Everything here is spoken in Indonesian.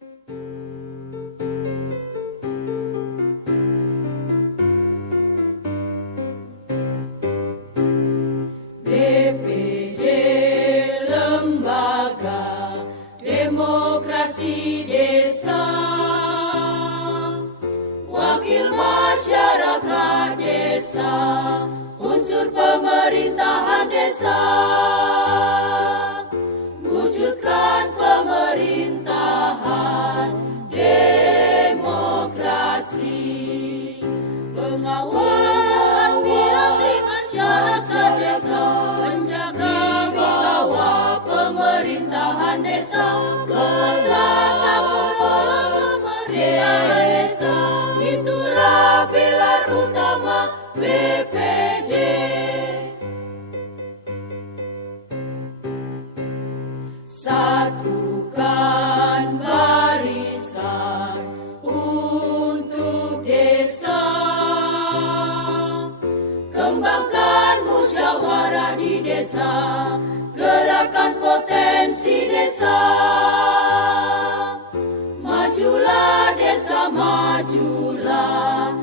DPD Lembaga Demokrasi Desa, Wakil Masyarakat Desa, unsur pemerintahan desa, wujudkan pemerintahan demokrasi, pengawal aspirasi masyarakat desa, penjaga wibawa pemerintahan desa, kelola pemerintahan desa, itulah pilar utama BPD. Satukan barisan untuk desa, kembangkan musyawarah di desa, gerakan potensi desa, majulah desa, majulah